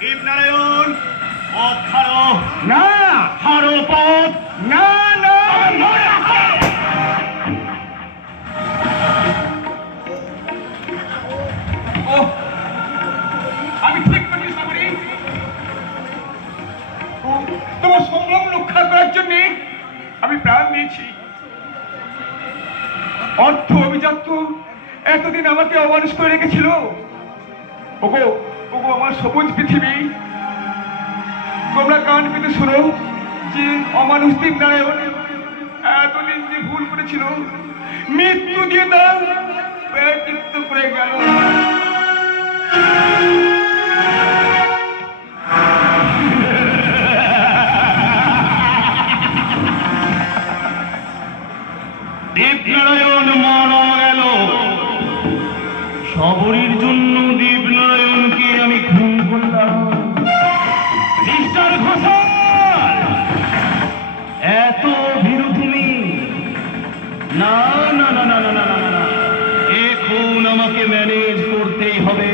দেবনারায়ণ পথ ছাড়ো। না ছাড়ো পথ। না না আমি ঠিক চেষ্টা করি তোমার সম্ভ্রম রক্ষা করার জন্য আমি প্রাণ দিয়েছি। অর্থ অভিজাত্য এতদিন আমাকে অমানুষ করে রেখেছিল। ওগো ওগো আমার সবুজ পৃথিবী, তোমরা কান পেতে শোনো যে অমানুষ দেবনারায়ণ এতদিন যে ভুল করেছিল মৃত্যু দিয়ে তার ব্যক্তিত্ব করে গেল। দেবনারায়ণ মারা গেল। সবরীর জন্য দেবনারায়ণকে আমি খুন করলাম। মিস্টার ঘোষাল, এত ভীরু তুমি? না না না না না না না, এখন আমাকে ম্যানেজ করতেই হবে।